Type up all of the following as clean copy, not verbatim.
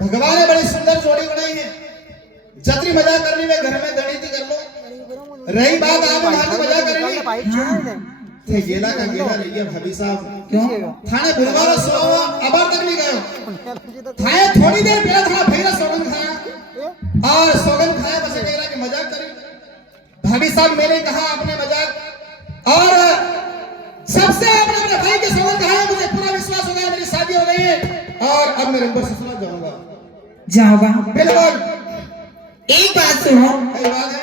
भगवान ने बड़ी सुंदर जोड़ी बनाई है। जतरी मजाक करनी में घर में दड़ी थी कर लो। रही बात आप हमारी मजाक करेंगे थे गेला का गेला रही है भाभी साहब। क्यों थाने बुधवार सो अबर तक नहीं गए थाने थोड़ी देर पहले थोड़ा भैया सोगन खाया और सोगन खाया बस कहला कि मजाक करी। भाभी साहब मैंने कहा आपने मजाक और सबसे आपने अपने भाई के सोगन कहा मुझे पूरा विश्वास हो गया मेरी शादी हो गई है और अब मैं रंगपुर ससुराल जाऊंगा। जाओगा बिल्कुल। एक बात सुनो कई बात है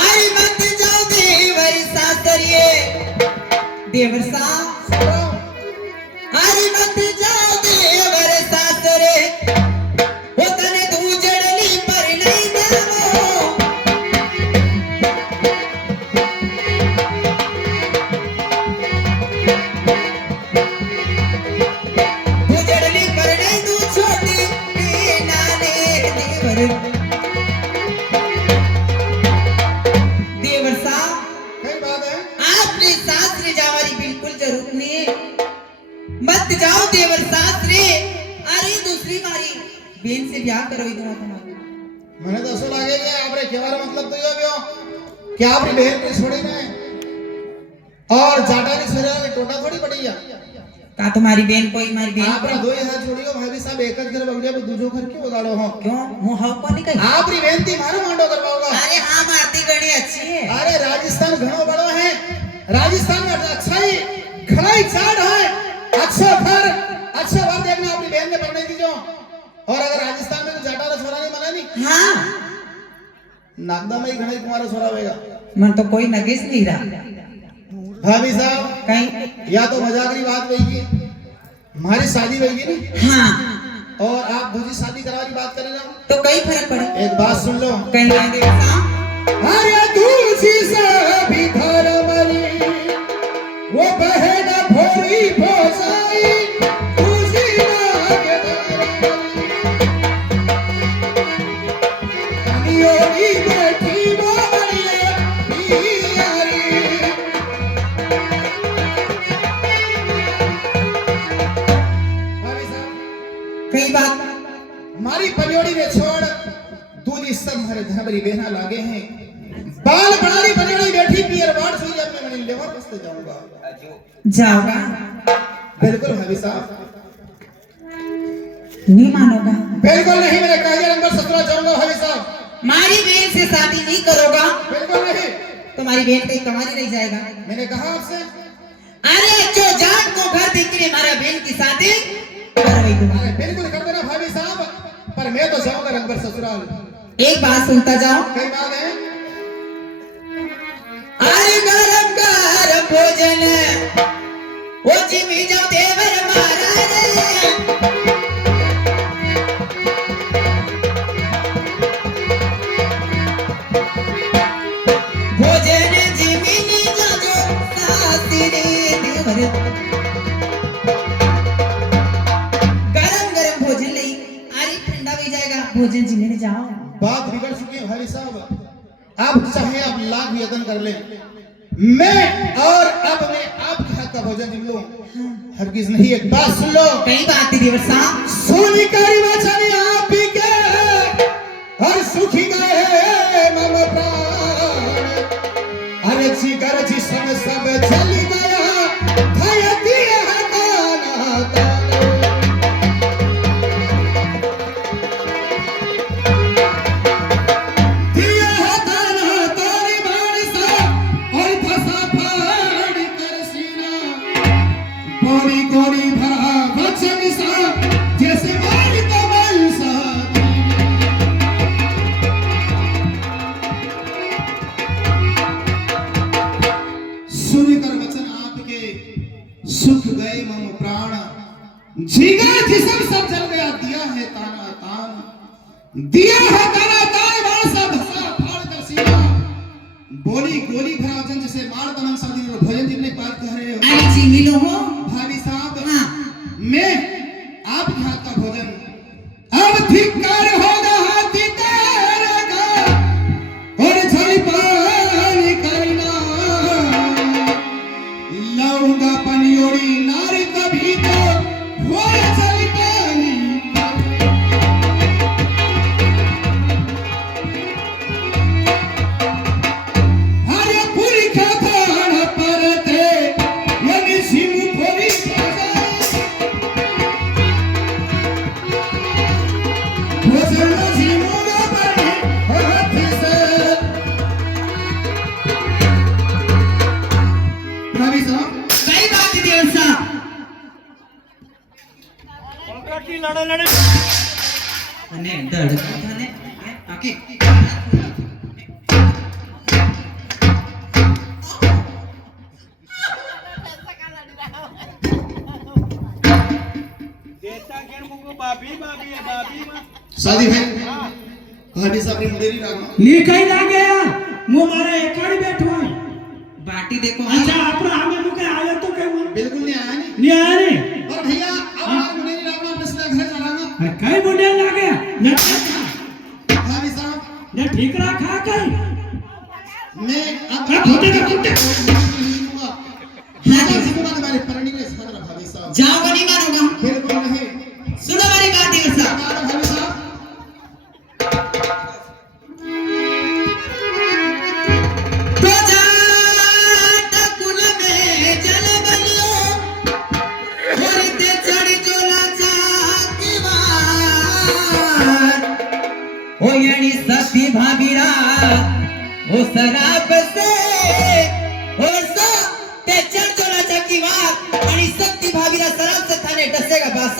आई मत जाओ देवर सासरिए देवर साहब आई मत जाओ देवर सासरे वो तने तू जड़ली पर नहीं जाओ तू जड़ली पर नहीं तू छोटी नाने देवर देवर साहब कई बात है आपने सासरे जावारी बिल्कुल जरूरत नहीं है। मत जाओ देवर सासरे अरे दूसरी बारी बेन से ब्याह करो इधर तुम्हारा मैंने तो ऐसा लगे कि आपरे केवारा मतलब तो यो बियो कि आपरी बहन को छोड़ी ना और जाटा की सरिया की टोटा थोड़ी पड़ी है। का तुम्हारी बेन कोई हमारी बेन आपरा दो ही हाथ छोड़ियो भाभी साहब एक घर बगड़िया को दूजो घर क्यों उदाड़ो हो। क्यों मुंह हाउ को नहीं कही आपरी बेनती मारो मांडो करवाओगा। अरे हाँ मारती गणी अच्छी है अरे राजस्थान घणो बड़ो है। राजस्थान में अच्छा ही घना ही चाड़ है अच्छा घर देखना अपनी बहन ने पढ़ने दीजो। और अगर राजस्थान में तो जाटा रा छोरा नहीं मना नहीं हाँ नागदा में ही घना ही तुम्हारा छोरा होगा। मन तो कोई नगेश नहीं रहा भाभी साहब कहीं या तो मजाक की बात होगी हमारी शादी होगी नहीं हाँ और आप दूसरी शादी करवाने की बात करें ना तो कई फर्क पड़े एक बात सुन लो कहीं देवर साहब अरे तुलसी से भी धर्मरी वो बहन भोरी भोसाई तुलसी नागे कनियोरी बैठी बोलिए पियारी। भाभी साहब कई बात मारी पनियोड़ी में छोड़ दूधी सब हमारे धनबरी बहना लागे हैं बाल बनारी पनियोड़ी बैठी पियर बाढ़ सुई जब मैं मनी लेवर बसते जाऊंगा। जाओगा बिल्कुल भाभी साहब नहीं मानोगा बिल्कुल नहीं मैंने कहा नंबर 17 जाऊंगा भाभी साहब। हमारी बहन से शादी नहीं करोगा बिल्कुल नहीं तुम्हारी बहन कहीं कमाने नहीं जाएगा। मैंने कहा आपसे अरे जो जान को घर देखने हमारा बहन की शादी करवाई दूंगा। अरे बिल्कुल कर देना भाभी साहब पर मैं तो जाऊंगा नंबर ससुराल। एक बात सुनता जाओ कई बात है अरे गरम गरम भोजन वो जिमी जाओ देवर महाराज भोजन जिमी जाओ साथी देवर गरम गरम भोजन ले अरे ठंडा भी जाएगा भोजन जिमी ने जाओ बात बिगड़ चुकी है भाभी साहब। आप चाहे आप लाख भी यत्न कर ले मैं और अब मैं आपके हाथ का भोजन जिम लूं हरगिज नहीं। एक बात सुन लो कई बात थी देवर साहब सोनी करी वचन आप ही के हर सुखी गए मम प्राण अरे जिगर जिसम सब चली गया भयती है ताना ताना। दिया है ताना तारी बारिशा और फसा फाड़ कर सीना गोरी गोरी भरा वचन सा जैसे मारी कमल सा। सुनकर वचन आपके सुख गए मम प्राण जिगर जिसम सब जल गया दिया है ताना तान दिया है ताना तान बारिशा भसा फाड़ कर सीना बोली गोली भरा वचन जैसे मार तमन शादी और भोजन जितने बात कह रहे हो। अरे जी मिलो हो भाभी साहब हाँ मैं आपके हाथ का भोजन अब धिक्कार होगा हाथी तेरा का और झड़ी पानी करना लाऊंगा पनियोड़ी नारी कभी લડે લડે અને ધડકા થાને આખી દેતા કેર મુકો બાબી બાબી બાબી માં शादी भाई भाभी साहब ने मुंडेरी राखा नी कहीं लागे यार मु मारे एकाड़ी बैठो है बाटी देखो अच्छा आपरा हमें मुके आया तो कहू बिल्कुल नहीं आया नहीं नी आया नी और भैया अब हमारे मुंडेरी राखा अपने सीधा घर जाना कई बुढ़े लागे न भाभी साहब न ठीक रखा कई मैं अब खोटे का खोटे हाँ जी जिम्मेदार हमारे परणी में साथ रहा भाभी साहब जाओगे नहीं मानोगा बिल्कुल नहीं सुनो हमारी बात देवर साहब भाभी साहब तो जाट कुल में जल बलियो करते चढ़ी चोला चाकीवार ओ यानी सती भाभीरा ओ शराब से और सो ते चढ़ चोला चाकीवार आणि सती भाभीरा शराब से थाने डसेगा बास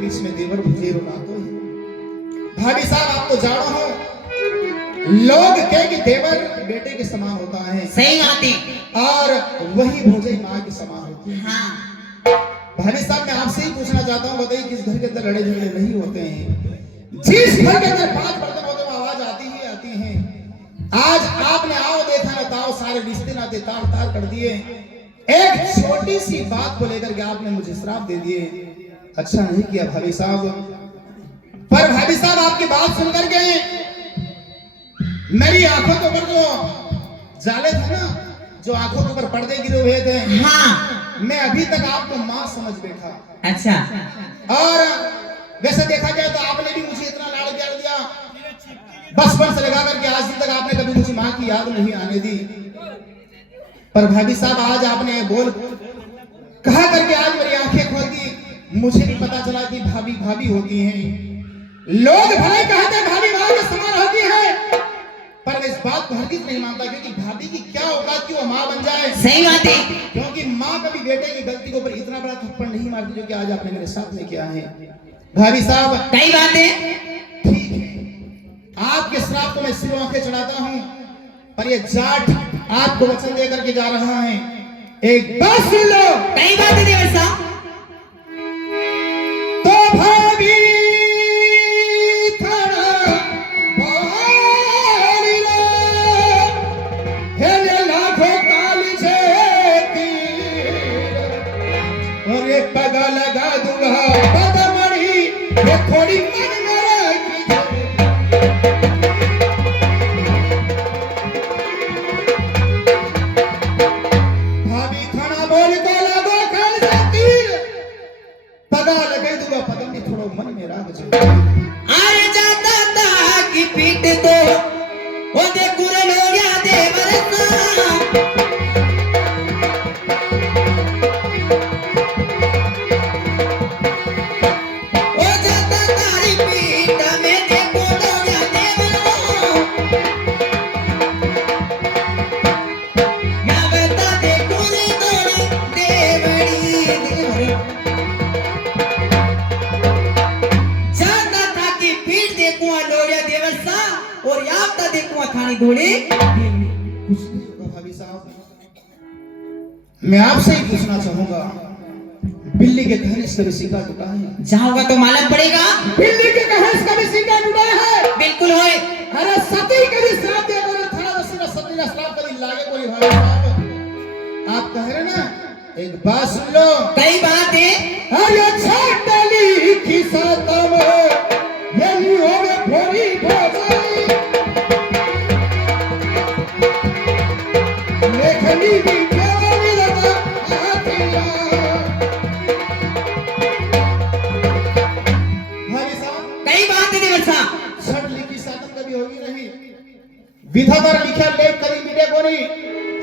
बीच में देवर भुजेरो लातो है भाभी साहब आप तो जानो हो लोग कहे कि देवर बेटे के समान होता है सही बात है और वही भौजाई मां के समान होती है हाँ भाभी साहब मैं आपसे ही पूछना चाहता हूँ बताइए किस घर के अंदर लड़े झगड़े नहीं होते हैं जिस घर के अंदर 5 बर्तन होते हैं आवाज आती ही आती है आज आपने आओ देखा ना ताओ सारे रिश्ते नाते तार तार कर दिए एक छोटी सी बात को लेकर के आपने मुझे श्राप दे दिए अच्छा नहीं किया भाभी साहब पर भाभी साहब आपकी बात सुनकर के मेरी आंखों के ऊपर जो जाले थे ना जो आंखों के ऊपर पर्दे गिरे हुए थे हाँ मैं अभी तक आपको मां समझ बैठा अच्छा और वैसे देखा जाए तो आपने भी मुझे इतना लाड़ प्यार दिया बचपन से लगा करके आज तक आपने कभी मुझे मां की याद नहीं आने दी पर भाभी साहब आज आपने बोल कहा करके आज मेरी आंखें खोल दी मुझे भी पता चला कि भाभी भाभी होती हैं लोग भले कहते हैं भाभी मां के समान होती है पर मैं इस बात को हरगिज नहीं मानता क्योंकि भाभी की क्या औकात कि वो मां बन जाए सही बात है क्योंकि मां कभी बेटे की गलती के ऊपर इतना बड़ा थप्पड़ नहीं मारती जो कि आज आपने मेरे साथ में किया है भाभी साहब सही बात है ठीक है आपके श्राप को मैं सिरों आंखें चढ़ाता हूं पर ये जाट आपको वचन देकर के जा रहा है एक बात सुन लो सही बात है देवर साहब तो भाभी थारा बारी लो हेले लाखों काली से तीर और ये पगा लगा दूंगा पदमड़ी ये थोड़ी मन मेरा की भाभी थाना बोल को लगो काल से तीर पगा लगे दूंगा पदम भी थोड़ा मन में राग जो आए जाता था कि पीट दो वो दे पूरे लोग याद है बरसा वो जाता तारी पीट में दे पूरे याद है बरसा या बता दे पूरे तोड़ी देवड़ी देवड़ी जाता था कि पीठ देखूं लोरिया देवसा और यावता देखूं थानी धोड़ी कुछ नहीं होगा भाभी साहब मैं आपसे ही पूछना चाहूंगा बिल्ली के कहने से कभी सिक्का टूटा है जाओगा तो मालूम पड़ेगा बिल्ली के कहने से कभी सिक्का टूटा है बिल्कुल होए अरे सती कभी श्राप दे बोले थाना दसना सती का श्राप कभी लागे कोई भाई साहब आप कह रहे ना एक बात सुन लो कई बात है अरे छाटली की सातम ये नी होवे भोरी भोजाई होली की केवली लगा हाथिया। भाई साहब कई बात है दिवसा छठ लिखी साधन कभी होगी नहीं, विधा पर लिखा लेख कभी मिटे को नहीं।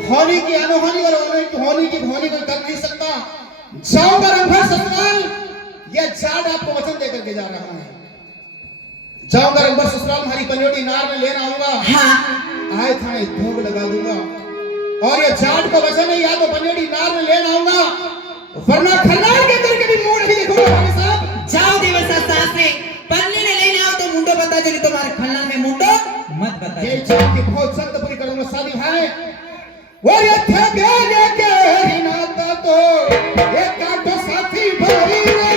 होली की अनहोनी और होली की होली को कर नहीं सकता। जाऊंगा रंगभर ससुराल, यह जाट आपको वचन देकर के जा रहा है। जाऊंगा रंगभर ससुराल, हमारी पनोटी नार में लेना आऊंगा। हाँ आए थाने भोग लगा दूंगा, और ये जाट को वचन है, या तो पनोटी नार में लेना आऊंगा, वरना खरनाल के अंदर कभी मूड नहीं देखूंगा। भाई साहब जाओ दिवसा सासरे पन्नी ने लेने आओ तो मुंडो बता दे, तुम्हारे खन्ना में मुंडो मत बता ये दे। जाट की बहुत सख्त पूरी करूंगा शादी भाई। वो ये थे बेले के हिनाता तो ये काटो साथी भाई रे,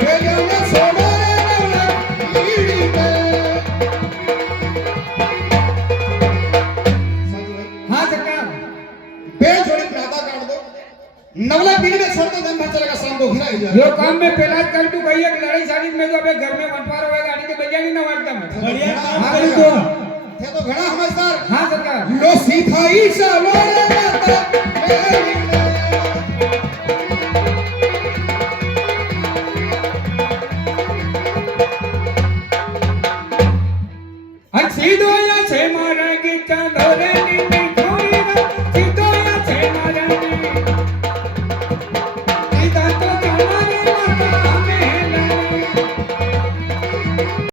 बेले में सोना रे ईड़ी में। हाँ सरकार। बेल जोड़ी प्राता काट दो, नवला पीढ़ी में छोड़ दो, दिन भर चलेगा शाम को घिरा ही जो जाएगा। काम में पहला कर तू कही है कि लड़ाई शादी में जो अबे घर में मनपार होगा गाड़ी के बजा नहीं ना वाटता मैं। बढ़िया काम हाँ करी तो थे तो घड़ा समझदार। हाँ सरकार। लो सीखा ही चलो रे